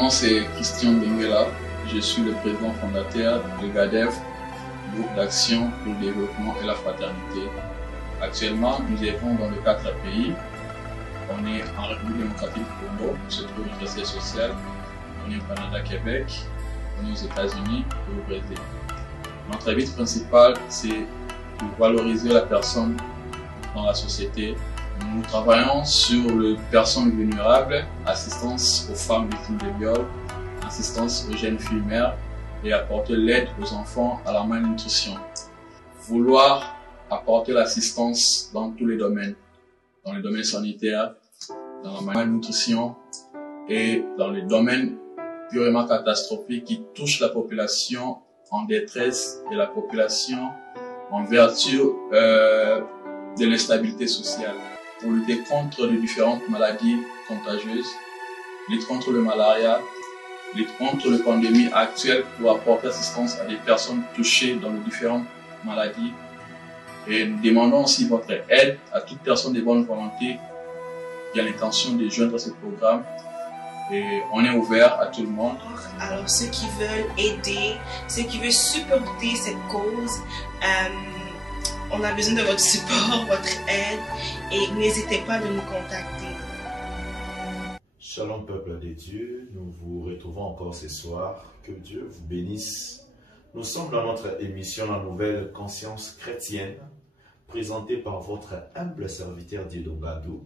nom c'est Christian Benguela. Je suis le président fondateur de GADEF, groupe d'action pour le développement et la fraternité. Actuellement, nous œuvrons dans les 4 pays. On est en République démocratique du Congo, où se trouve notre siège social. On est au Canada, Québec. On est aux États-Unis et au Brésil. Notre but principal, c'est de valoriser la personne dans la société. Nous travaillons sur les personnes vulnérables, assistance aux femmes victimes de viol, assistance aux jeunes filles mères et apporter l'aide aux enfants à la malnutrition. Vouloir apporter l'assistance dans tous les domaines, dans les domaines sanitaires, dans la malnutrition et dans les domaines purement catastrophiques qui touchent la population en détresse et la population en vertu de l'instabilité sociale. Pour lutter contre les différentes maladies contagieuses, lutter contre le malaria, lutter contre les pandémies actuelles pour apporter assistance à des personnes touchées dans les différentes maladies. Et nous demandons aussi votre aide à toute personne de bonne volonté qui a l'intention de joindre ce programme. Et on est ouvert à tout le monde. Alors ceux qui veulent aider, ceux qui veulent supporter cette cause, on a besoin de votre support, votre aide, et n'hésitez pas de nous contacter. Shalom peuple de Dieu, nous vous retrouvons encore ce soir. Que Dieu vous bénisse. Nous sommes dans notre émission La Nouvelle Conscience Chrétienne, présentée par votre humble serviteur Dieudonne Gadou.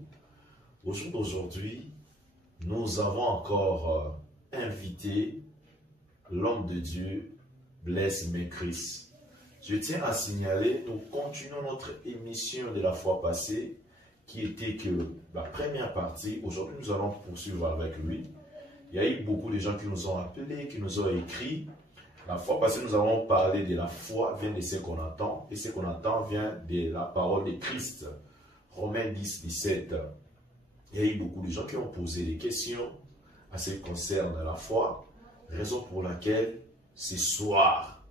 Au jour d'aujourd'hui, nous avons encore invité l'homme de Dieu, Blaise Mécris. Je tiens à signaler, nous continuons notre émission de la fois passée, qui était que la première partie. Aujourd'hui, nous allons poursuivre avec lui. Il y a eu beaucoup de gens qui nous ont appelés, qui nous ont écrit. La fois passée, nous avons parlé de la foi vient de ce qu'on attend, et ce qu'on attend vient de la parole de Christ. Romains 10, 17. Il y a eu beaucoup de gens qui ont posé des questions à ce qui concerne la foi, raison pour laquelle ce soir,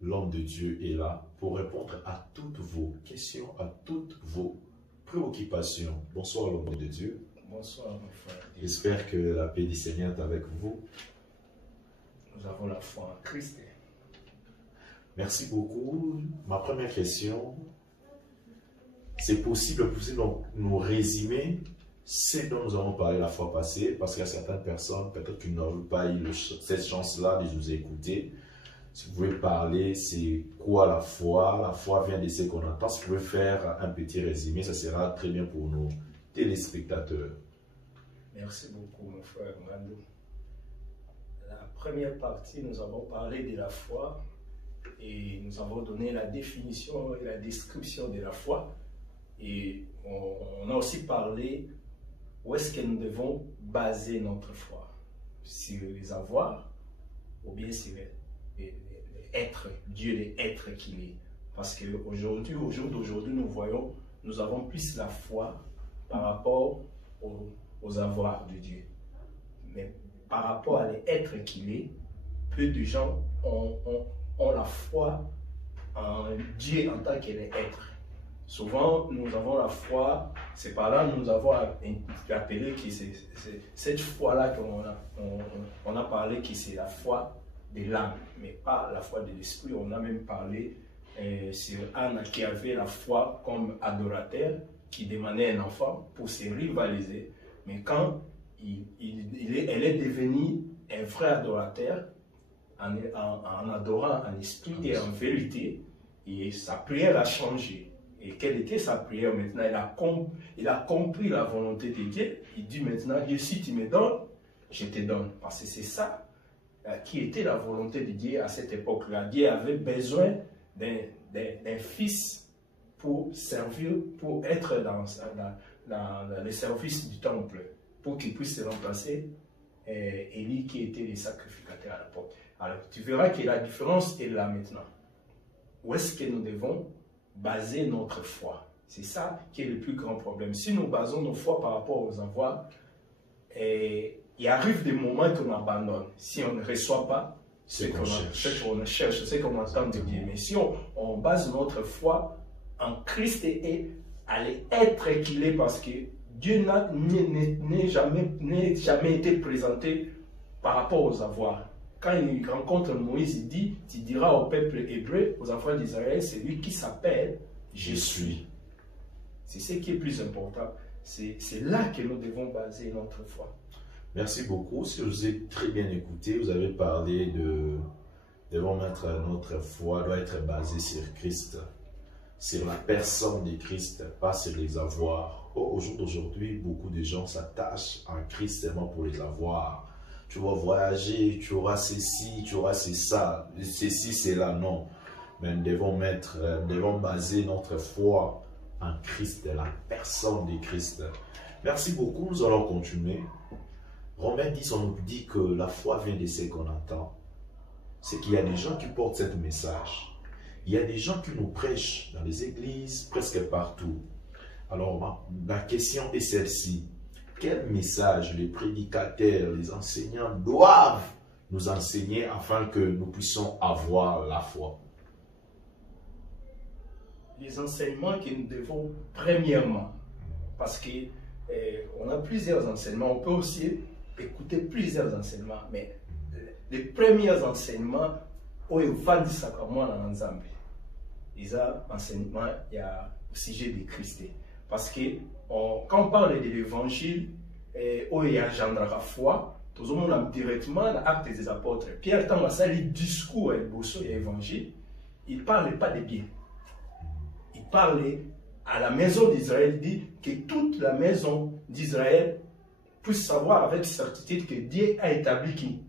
l'homme de Dieu est là pour répondre à toutes vos questions, à toutes vos préoccupations. Bonsoir l'homme de Dieu. Bonsoir mon frère. J'espère que la paix du Seigneur est avec vous. Nous avons la foi en Christ. Merci beaucoup. Ma première question, c'est possible pour nous résumer ce dont nous avons parlé la fois passée, parce qu'il y a certaines personnes peut-être qui n'ont pas eu cette chance-là de nous écouter. Si vous pouvez parler, c'est quoi la foi? La foi vient de ce qu'on entend. Si vous pouvez faire un petit résumé, ça sera très bien pour nos téléspectateurs. Merci beaucoup, mon frère Mando. La première partie, nous avons parlé de la foi et nous avons donné la définition et la description de la foi. Et on a aussi parlé où est-ce que nous devons baser notre foi. Sur les avoirs ou bien sur être, Dieu l'être qu'il est. Parce qu'aujourd'hui, au jour d'aujourd'hui, nous avons plus la foi par rapport aux avoirs de Dieu. Mais par rapport à l'être qu'il est, peu de gens ont la foi en Dieu en tant qu'être. Souvent, nous avons la foi, c'est par là que nous avons appelé que c'est cette foi-là qu'on a parlé que c'est la foi de l'âme, mais pas la foi de l'esprit. On a même parlé sur Anne qui avait la foi comme adorateur, qui demandait un enfant pour se rivaliser. Mais quand elle est devenue un vrai adorateur, en adorant en esprit et en vérité, et sa prière a changé. Et quelle était sa prière maintenant? Il a compris la volonté de Dieu. Il dit maintenant, Dieu, si tu me donnes, je te donne. Parce que c'est ça qui était la volonté de Dieu à cette époque-là. Dieu avait besoin d'un fils pour servir, pour être dans le service du temple, pour qu'il puisse remplacer Élie qui était le sacrificateur à l'époque. Alors tu verras que la différence est là maintenant. Où est-ce que nous devons baser notre foi? C'est ça qui est le plus grand problème. Si nous basons nos foi par rapport aux avoirs, il arrive des moments qu'on abandonne. Si on ne reçoit pas ce qu'on cherche, ce qu'on entend de Dieu. Mais si on base notre foi en Christ et à l'être qu'il est, parce que Dieu n'a jamais été présenté par rapport aux avoirs. Quand il rencontre Moïse, il dit, tu diras au peuple hébreu, aux enfants d'Israël, c'est lui qui s'appelle Je suis. C'est ce qui est plus important. C'est là que nous devons baser notre foi. Merci beaucoup. Si vous avez très bien écouté, vous avez parlé de devons mettre notre foi doit être basée sur Christ, sur la personne de Christ, pas sur les avoirs. Au jour d'aujourd'hui, beaucoup de gens s'attachent à Christ seulement pour les avoirs. Tu vas voyager, tu auras ceci, tu auras ça, ceci, c'est là, non. Mais nous devons baser notre foi en Christ, la personne de Christ. Merci beaucoup, nous allons continuer. Romains 10, on nous dit que la foi vient de ce qu'on entend. C'est qu'il y a des gens qui portent ce message. Il y a des gens qui nous prêchent dans les églises, presque partout. Alors, la question est celle-ci. Quel message les prédicateurs, les enseignants doivent nous enseigner afin que nous puissions avoir la foi? Les enseignements que nous devons, premièrement, parce que on a plusieurs enseignements, on peut aussi écouter plusieurs enseignements, mais les premiers enseignements, où ils vont dire ça comme moi dans l'ensemble, ils ont enseignement il y a au sujet de Christ. Parce que quand on parle de l'évangile, où il y a gendre la foi, tout le monde a directement l'acte des apôtres. Pierre, quand on a le discours et l'évangile, il ne parle pas de bien. Il parlait à la maison d'Israël, dit que toute la maison d'Israël puisse savoir avec certitude que Dieu a établi qui?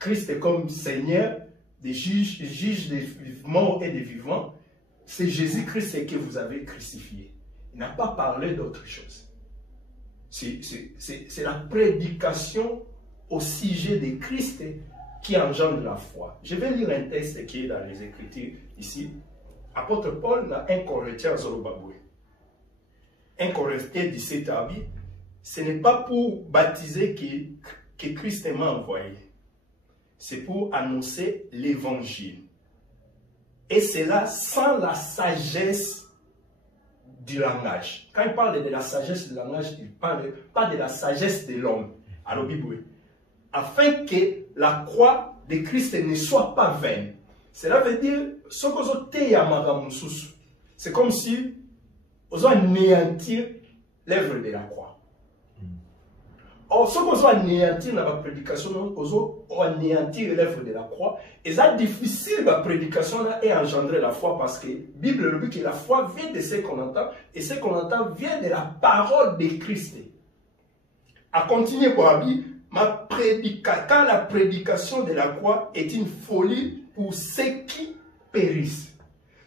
Christ est comme Seigneur, des juges des morts et des vivants. C'est Jésus-Christ que vous avez crucifié. Il n'a pas parlé d'autre chose. C'est la prédication au sujet de Christ qui engendre la foi. Je vais lire un texte qui est dans les Écritures ici. Apôtre Paul dans 1 Corinthiens 1 Corinthiens 17 Abi, ce n'est pas pour baptiser que Christ m'a envoyé. C'est pour annoncer l'évangile. Et c'est là sans la sagesse du langage. Quand il parle de la sagesse du langage, il ne parle pas de la sagesse de l'homme. Alors, Bible, afin que la croix de Christ ne soit pas vaine. Cela veut dire, c'est comme si on anéantir l'œuvre de la croix. Or, ce qu'on anéantir dans la prédication, on anéantir l'œuvre de la croix, et c'est difficile la prédication et engendrer la foi parce que la Bible le dit que la foi vient de ce qu'on entend, et ce qu'on entend vient de la parole de Christ. À continuer pour Abi, quand la prédication de la croix est une folie pour ceux qui périssent.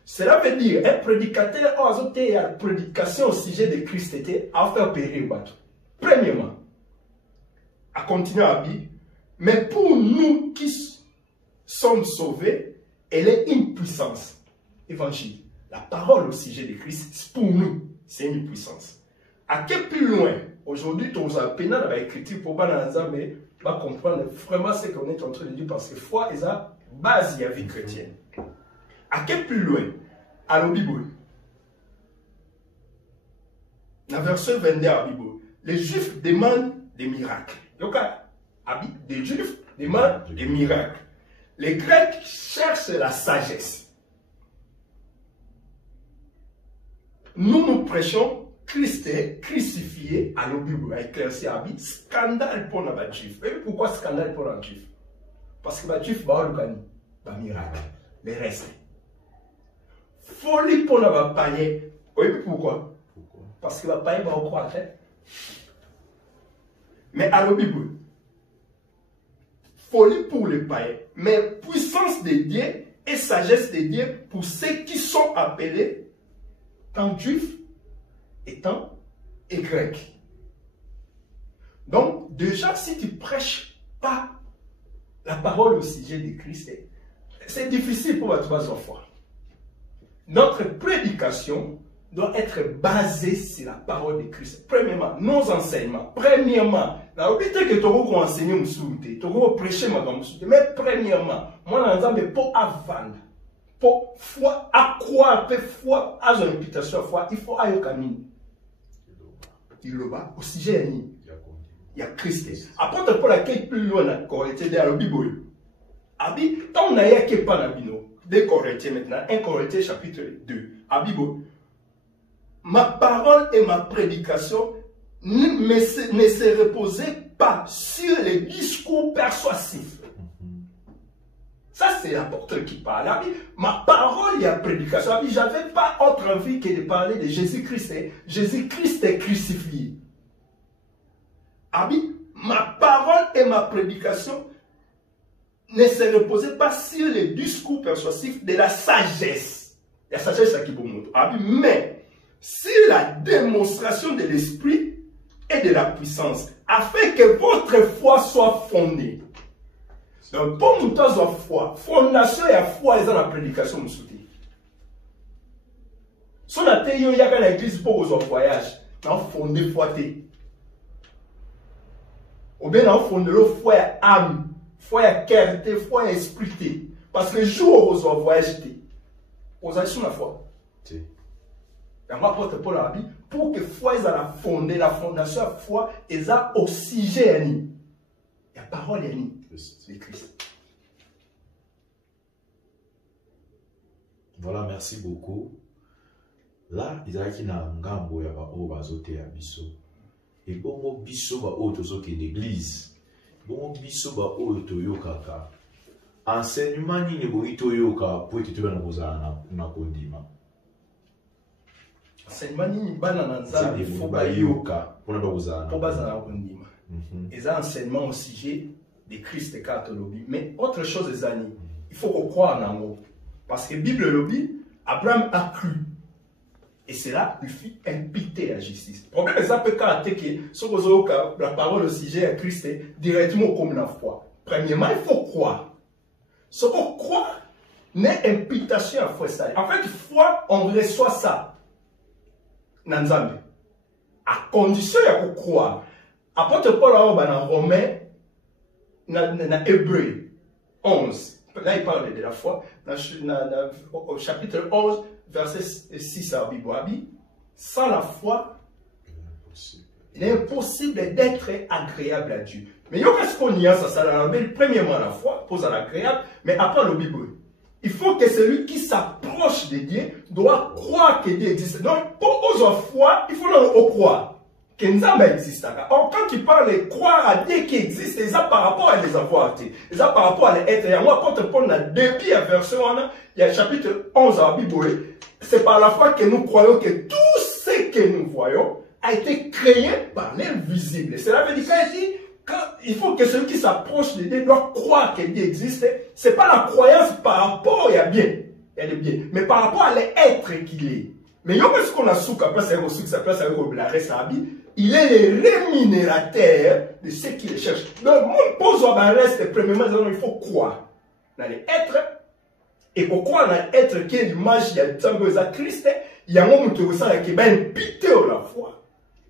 Cela veut dire un prédicateur a ajouté la prédication au sujet de Christ était à faire périr. Premièrement, à continuer à dire, mais pour nous qui sommes sauvés, elle est une puissance. Évangile, la parole au sujet de Christ, pour nous, c'est une puissance. À quel plus loin, aujourd'hui, tu as peine dans l'écriture pour comprendre vraiment ce qu'on est en train de dire parce que foi est la base de la vie chrétienne. À quel plus loin, à la Bible, dans le verset 22 à la Bible, les Juifs demandent des miracles. Les Juifs demandent des miracles. Les Grecs cherchent la sagesse. Nous prêchons Christ est crucifié à la Bible, à éclaircir à Bible, scandale pour les Juifs. Et pourquoi scandale pour les Juifs? Parce que les Juifs vont avoir un miracle. Les restes. Folie pour les païens. Oui, pourquoi? Parce que les païens vont croire. Mais à la Bible, folie pour les païens, mais puissance de Dieu et sagesse de Dieu pour ceux qui sont appelés tant juifs et tant et grecs. Donc, déjà, si tu ne prêches pas la parole au sujet de Christ, c'est difficile pour la troisième fois. Notre prédication doit être basée sur la parole de Christ. Premièrement, nos enseignements. Premièrement, la obligation que tu vas enseigner, tu vas prêcher, mais premièrement, moi, l'ensemble pour vendre, pour foi, à croire, pour foi, à une réputation, foi, il faut aller au camin. Il le bat au sujet. il y a Christ. Apôtre Paul a plus loin dans Corinthiens, dans la Bible. Abi, tant on a y'a qui pas dans la Bible, 2 Corinthiens maintenant, 1 Corinthiens chapitre 2, à Bible. Ma parole et ma prédication ne se reposaient pas sur les discours persuasifs. Ça, c'est l'apôtre qui parle. Ma parole et ma prédication, je n'avais pas autre envie que de parler de Jésus-Christ. Jésus-Christ est crucifié. Ma parole et ma prédication ne se reposaient pas sur les discours persuasifs de la sagesse. La sagesse, c'est qui vous montre. Mais sur la démonstration de l'esprit et de la puissance, afin que votre foi soit fondée. Donc, pour nous, la foi, fondation et la foi, ils ont la prédication, nous soutenons. Si on a été dans l'église pour aux voyages, on a fondé foi. Ou bien on a fondé la foi et âme, foi et cœur, foi et esprit. Parce que le jour où on voyage, on a sur la foi. Pour que la foi ait la fondée, la fondation de la foi, elle a oxygène. La parole est de Christ. Voilà, merci beaucoup. Là, il y a qui n'a ngambo ya ba o bazote ya biso. Et bongo biso ba o tozoke l'église. Bongo biso ba o toyokaka. Enseignement ni bo itoyoka pour te na kozana na kondima. Enseignement ni bana na nzambe faut ba yoka pour na kozana. Pour bazana kondima. Et ça enseignement au sujet de Christ catholique. Mais autre chose les amis, il faut qu'on croie en amour. Parce que la Bible le dit, Abraham a cru. Et cela lui fit imputer la justice. Le problème c'est que la parole au sujet de Christ est directement comme la foi. Premièrement, il faut croire. Ce qu'on croit n'est imputation à foi. En fait, foi, on reçoit ça. Nanzambe. À condition de croire. Apôtre Paul dans Romains, dans Hébreu 11. Là, il parle de la foi. Au chapitre 11, verset 6 à Bible. Sans la foi, il est impossible d'être agréable à Dieu. Mais qu'est-ce qu'on y a ça? Premièrement, la foi, pose à l'agréable, mais après le Bible. Il faut que celui qui s'approche de Dieu doit croire que Dieu existe. Donc, pour avoir foi, il faut le croire. Que Nzambe existe. Or, quand tu parles de croire à Dieu qui existe, c'est par rapport à les avoir été. C'est par rapport à les être. Et moi, quand on prend la depuis la version, il y a le chapitre 11 à la Bible. C'est par la foi que nous croyons que tout ce que nous voyons a été créé par l'invisible. Cela veut dire qu'il faut que celui qui s'approche de Dieu doit croire que Dieu existe. Ce n'est pas la croyance par rapport à bien, mais par rapport à l'être qu'il est. Mais ce qu'on a sous place avec sa place avec la Ressabi, il est le rémunérateur de ceux qui le cherchent. Donc, mon pose au reste, premièrement, il faut croire dans l'être. Et pour croire dans l'être qui est l'image de Christ, il y a un moment où ça qui va imputer la foi.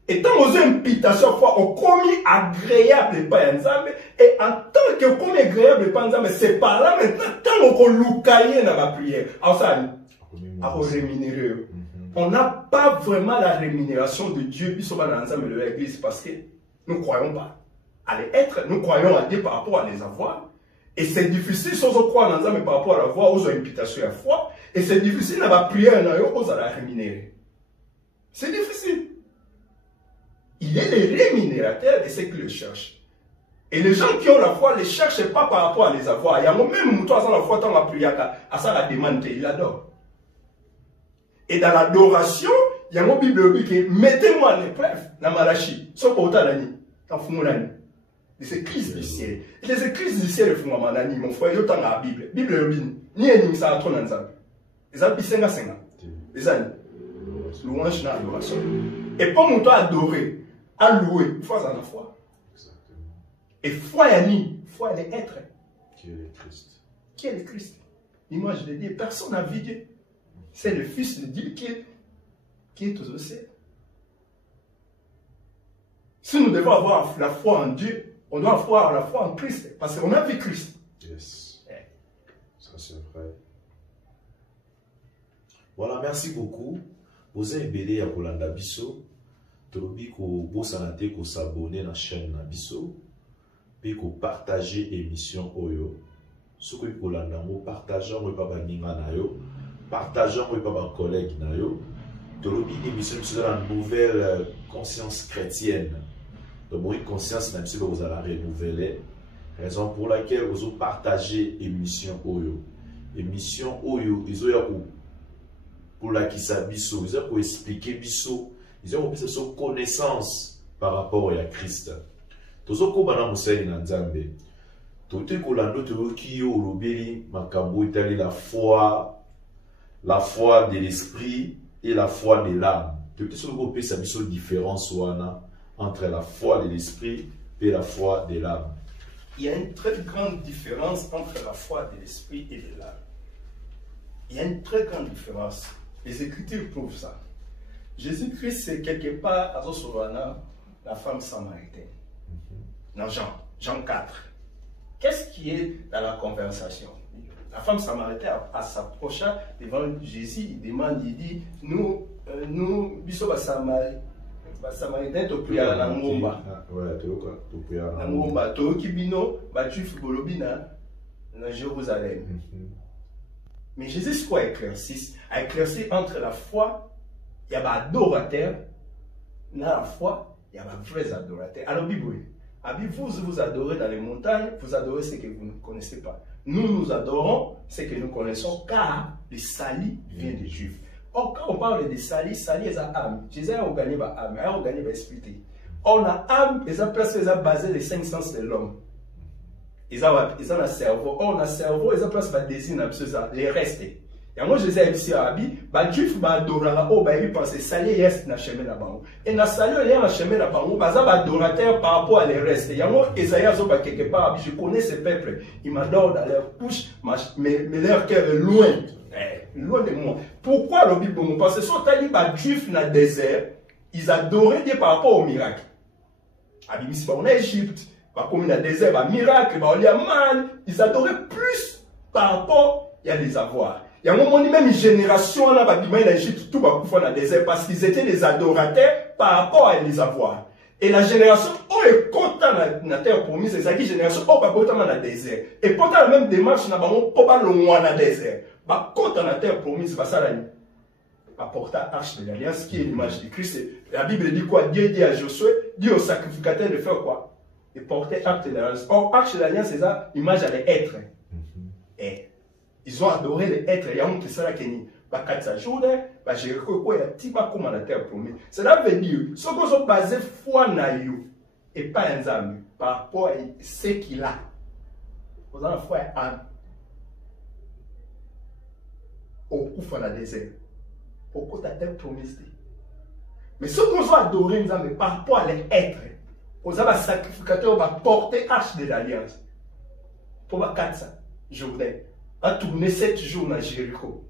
Et tant que imputation de foi, on commis agréable par Nzambe. Et en tant que commis agréable par Nzambe, c'est par là maintenant, tant qu'on loukaye dans la prière. Alors ça, à rémunérer. On n'a pas vraiment la rémunération de Dieu, puis dans l'ensemble de l'église, parce que nous ne croyons pas à l'être, nous croyons à Dieu par rapport à les avoir. Et c'est difficile, si on croit dans l'ensemble par rapport à la foi, aux imputation à la foi, et c'est difficile dans la prière, aux à la rémunérer. C'est difficile. Il est le rémunérateur de ceux qui le cherchent. Et les gens qui ont la foi ne les cherchent pas par rapport à les avoir. Il y a même toi, sans la foi, dans la prière, à ça la demande, il adore. Et dans l'adoration, il y a une Bible qui dit mettez-moi en épreuve dans Malachi. Sauf pour autant l'année. Dans Fumolani. Les écrits du ciel. Et les écrits du ciel font mon ami, mon frère, il y a la Bible. Bible le dit. Ni un ça a trop dans ça. Les amis, c'est un senga. Les amis. Louange dans l'adoration. Et pour mon temps adorer, à louer, il faut avoir la foi. Et foi est ni. Foi est l'être. Qui est le Christ. Qui est le Christ? L'image de Dieu. Personne n'a vu Dieu. C'est le Fils de Dieu qui est aux cieux. Si nous devons avoir la foi en Dieu, on doit avoir la foi en Christ. Parce qu'on a vu Christ. Yes. Ça c'est vrai. Voilà, merci beaucoup. Vous avez béni à Kolanda Bisso. tolobi ko bosana te ko s'abonner na chaîne na biso pe ko partager émission oyo soki kolanda ngo partageant ngo pa baninga na yo partageant ngo pa ba collègue na yo tolobi émission sur la nouvelle conscience chrétienne donc moi conscience na biso vous allez renouveler raison pour laquelle vous partagez émission oyo izoya pour la kisa biso izoya ko expliquer biso izoya ko pesa so connaissance par rapport à Christ tozoko bana musali na Nzambe tote kolando toyoki yo olobeli makambo itali la foi de l'esprit et la foi de l'âme tote soko pesa biso différence wana entre la foi de l'esprit et la foi de l'âme. Il y a une très grande différence entre la foi de l'esprit et de l'âme. Il y a une très grande différence. Les Écritures prouvent ça. Jésus-Christ, c'est quelque part à Zosolana, la femme samaritaine. Dans Jean 4. Qu'est-ce qui est dans la conversation? La femme samaritaine s'approcha devant Jésus, il demande, il dit, nous, biso Samaritain to priya na ngomba. Ouais, to priya na ngomba. To kibino ba juif bolobi na Jérusalem. Mais Jésus quoi éclairci entre la foi, il y a ba adorateur, na la foi, il y a ba vrais adorateurs. Alors Bible, vous adorez dans les montagnes, vous adorez ce que vous ne connaissez pas. Nous adorons ce que nous connaissons car le salut vient des Juifs. Or, quand on parle de salut, salut est âme. Jésus a gagné l'âme, a gagné l'esprit. On a âme, ils ont presque basé les 5 sens de l'homme. Ils ont un cerveau. On a cerveau, ils ont presque désir, les restes. Et moi, Jésus a dit, les Juifs adorent, ils pensent que salut est dans chemin là-bas. Et dans salut, il y a un chemin là-bas, ils sont adorateurs par rapport à les restes. Et moi, Isaïe a quelque part, je connais ce peuple, ils m'adorent dans leur bouche, mais leur cœur est loin. Loin de moi. Pourquoi le Bible? Parce que sont allés les Juifs dans le désert, ils adoraient Dieu par rapport au miracle. En Égypte, comme dans le désert, il y a miracle, ils adoraient plus par rapport à les avoirs. Il y a un moment même une génération en Égypte, tout va dans le désert parce qu'ils étaient des adorateurs par rapport à les avoirs. Et la génération où est content dans la terre promise, c'est la génération où est content dans le désert. Et pourtant la même démarche n'a pas loin dans le désert. Bah, quand on a terre promise, bah, ça apporter l'arche de l'alliance qui est l'image de Christ. La Bible dit quoi? Dieu dit à Josué, dit au sacrificateur de faire quoi? De porter l'arche de l'alliance. Or, l'arche de l'alliance, c'est ça, l'image à l'être. Et ils ont adoré les êtres. Il y a un qui sera qui bah, 4 jours, bah, j'ai reconnu un petit peu comme on a terre promise. Cela veut dire, ceux qui sont basés foi na you et pas un âme par rapport à ce qu'il a. Vous avez foi âme. Au coup dans le désert, au coup de la terre promise. Mais ceux qui ont adoré nous par rapport à l'être, vous avez un sacrificateur qui va porter l'arche de l'alliance. Pour 4 jours, va tourner 7 jours dans Jéricho.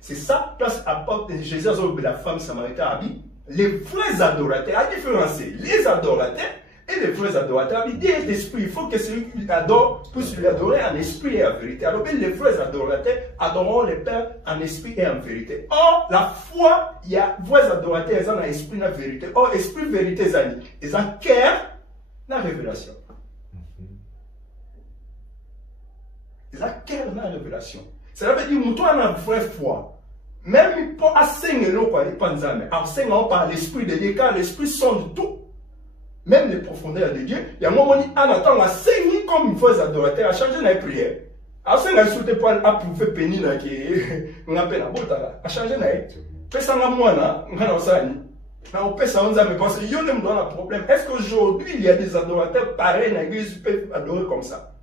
C'est ça, place à porte de Jésus de la femme samaritaine. Les vrais adorateurs, à différencier les adorateurs et les vrais adorateurs. Il dit l'esprit, il faut que celui qui adore puisse lui adorer en esprit et en vérité. Alors les vrais adorateurs adoreront le Père en esprit et en vérité. Or, la foi, il y a vrais adorateurs, ils ont l'esprit et la vérité. Or, esprit et vérité, ils ont cœur la révélation. Ils ont cœur la révélation. Cela veut dire que nous avons une vraie foi. Même pour enseigner nous, enseignons par l'esprit de Dieu, car l'esprit sonde tout. Même les profondeurs de Dieu. Il y a un moment où on attend enseigner comme une vraie adorateur, à changer la prière. Enseigner sur tes poils, approuver pénina qui on appelle la botte, à changer la prière. Pesa nga mwana, nga osani. Na opesa onza me parce que yo ne me donne un problème. Est-ce qu'aujourd'hui il y a des adorateurs pareils dans l'église qui peuvent adorer comme ça?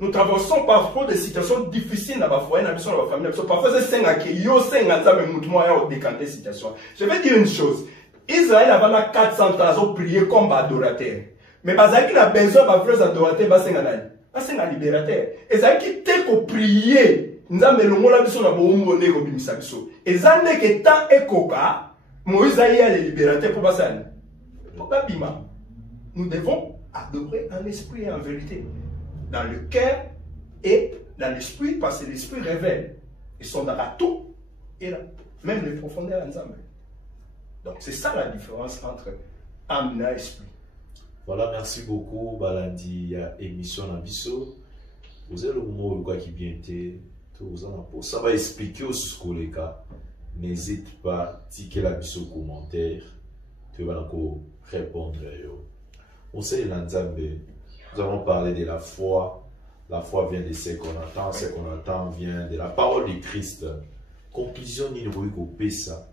Nous traversons parfois des situations difficiles dans la foi, dans la famille. Parfois, c'est un qui yo décanter situation. Je vais dire une chose. Israël avait 400 ans à prier comme adorateur. Mais parce qu'il a besoin de vrais adorateurs, c'est un libérateur. Et ça qui t'est pour prier. Nous avons le mot là, nous avons le mot et ça n'est que tant et coca, Moïse a les libérateurs pour passer. Pourquoi bima? Nous devons adorer en esprit et en vérité. Dans le cœur et dans l'esprit, parce que l'esprit révèle. Ils sont dans la tout et là, même les profondeurs ensemble. Donc c'est ça la différence entre âme et esprit. Voilà, merci beaucoup. Balandi, il y a émission Nabiso. Vous avez le mot qui bien été. Ça va expliquer au sous les cas. N'hésite pas à tiquer la biso commentaire. Tu vas répondre. On sait nous avons parlé de la foi. La foi vient de ce qu'on entend. Ce qu'on entend vient de la parole de Christ. Conclusion ni nous pesa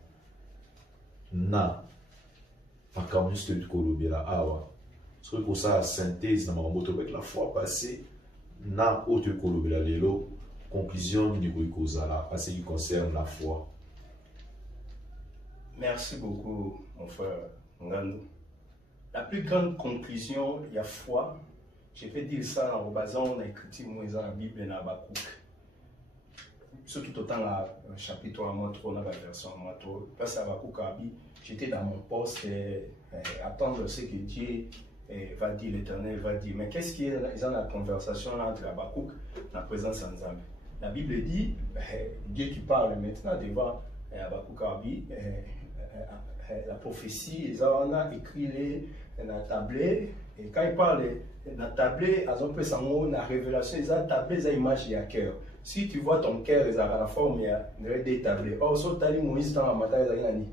na akamuste de kolobela awa. Ce que ça synthèse dans ma moto avec la foi passée na autre kolobela lelo. Conclusion ni nous là à ce qui concerne la foi. Merci beaucoup mon frère Ngando. La plus grande conclusion, il y a foi. Je vais dire ça en basant on a écrit dans la Bible dans Habakkuk. Surtout autant le chapitre 3, la version 3. Parce que Habakkuk, j'étais dans mon poste attendre ce que Dieu va dire, l'Éternel va dire. Mais qu'est-ce qui est dans la conversation entre Habakkuk et la présence ensemble? La Bible dit, Dieu qui parle maintenant devant Habakkuk, la prophétie, ils ont écrit dans la tablette. Et quand il parle de la tablette, ils ont pris la révélation, ils ont tablette, ils ont image et cœur. Si tu vois ton cœur, ils ont la forme des tablettes. Or, si tu as dit Moïse dans la matin, ils ont dit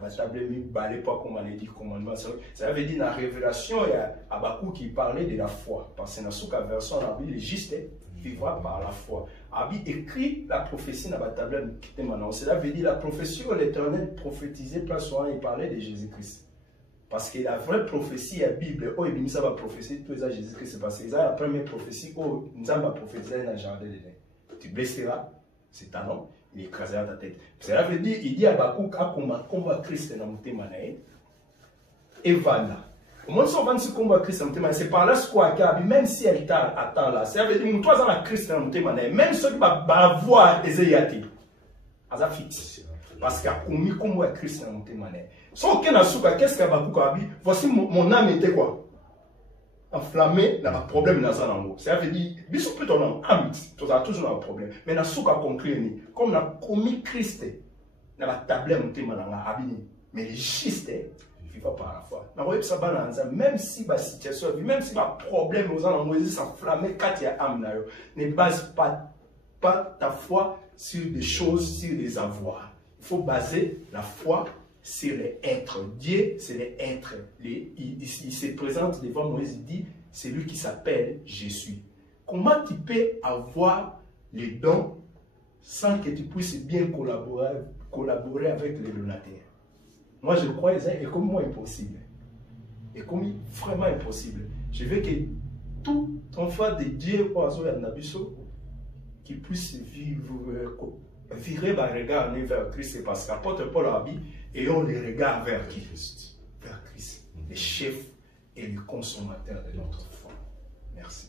la tablette, ils ne parlaient pas comme on a dit commandement. Ça veut dire dans la révélation, il y a Habakkuk qui parlait de la foi. Parce que dans la version, on a vu le juste vivre par la foi. Abi écrit la prophétie dans la tablette qui était maintenant. Cela veut dire la prophétie où l'Éternel prophétisait plein soin et parlait de Jésus-Christ. Parce que la vraie prophétie, la Bible, où il va prophétiser tout ça Jésus-Christ, c'est parce que c'est la première prophétie où nous allons prophétiser dans le jardin de l'Éden. Tu blesseras, c'est ta nom, il écrasera ta tête. Cela veut dire, il dit à Habakkuk, combat Christ dans mon thème, et voilà. Comment ça va se combattre Christ dans mon thème? C'est par là ce qu'on a même si elle attend là. Ça veut dire, toi, dans la Christ dans mon thème, même ceux qui vont voir les ayati, ça fixe. Parce qu'il y a commis combat Christ dans mon thème. Sans aucun asuka, qu'est-ce qu'il y a? Voici mon âme était quoi? Enflammée, il y a un problème dans sa langue. Ça veut dire, bisous plutôt non, âme, tu as toujours un problème. Mais la souka conclut, comme on a commis Christ, dans la table, mais les chistes, vivent par la foi. Même si la situation, même si le problème aux gens s'enflammer, quand il y a âme, ne base pas ta foi sur des choses, sur des avoirs. Il faut baser la foi sur les êtres. Dieu, c'est les êtres. Il se présente devant Moïse, il dit, c'est lui qui s'appelle Jésus. Comment tu peux avoir les dons sans que tu puisses bien collaborer avec les donateurs? Moi, je crois que c'est comme moi impossible. Et comme vraiment impossible. Je veux que tout enfant de Dieu, qui puisse virer le regard vers Christ, parce qu'apôtre Paul a dit, ayons les regards vers Christ. Vers Christ, le chef et le consommateur de notre foi. Merci.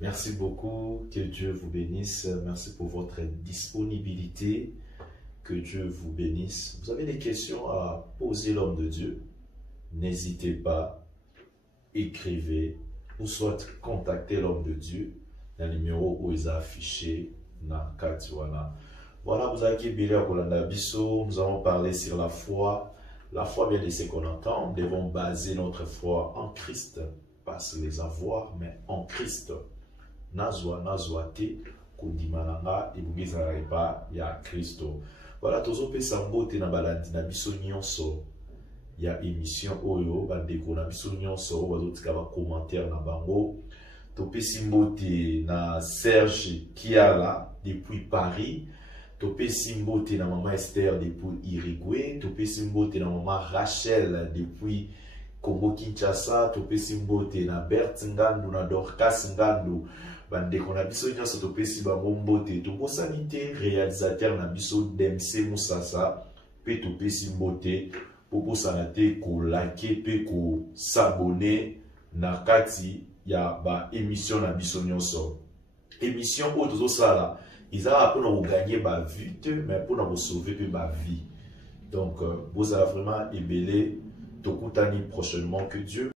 Merci beaucoup. Que Dieu vous bénisse. Merci pour votre disponibilité. Que Dieu vous bénisse. Vous avez des questions à poser l'homme de Dieu? N'hésitez pas. Écrivez ou soit contactez l'homme de Dieu. Le numéro où il est affiché dans Katiwana. Voilà, vous avez Kébélé à Kolanda Bisso. Nous avons parlé sur la foi. La foi vient de ce qu'on entend. Nous devons baser notre foi en Christ. Pas sur les avoirs, mais en Christ. Nazwa, nazwate, kundimananga, ibugizareba, ya Christo. Voilà, tozo pe sambote na balandi na biso nyonso. Ya émission oyo, bandeko na biso nyonso, bazotika ba commentaire na bango. Topé simbote na Serge Kiala depuis Paris. Topé simbote na maman Esther depuis Uruguay. Topé simbote na maman Rachel depuis Congo Kinshasa. Topé simbote na Bert Ngandu na Dorcas Ngandu. Bandeko na biso nyonso topé si bango mbote. Toko sanité réalisateur na biso Demse Moussasa. Pe topé simbote. Popo sanate ko like pe ko s'abonner na kati ya ba émission na biso nyonso. Émission o tozo sala ils ont gagné ma vie, mais pour nous sauver ma vie. Donc, vous avez vraiment ébélé Tokutani prochainement. Que Dieu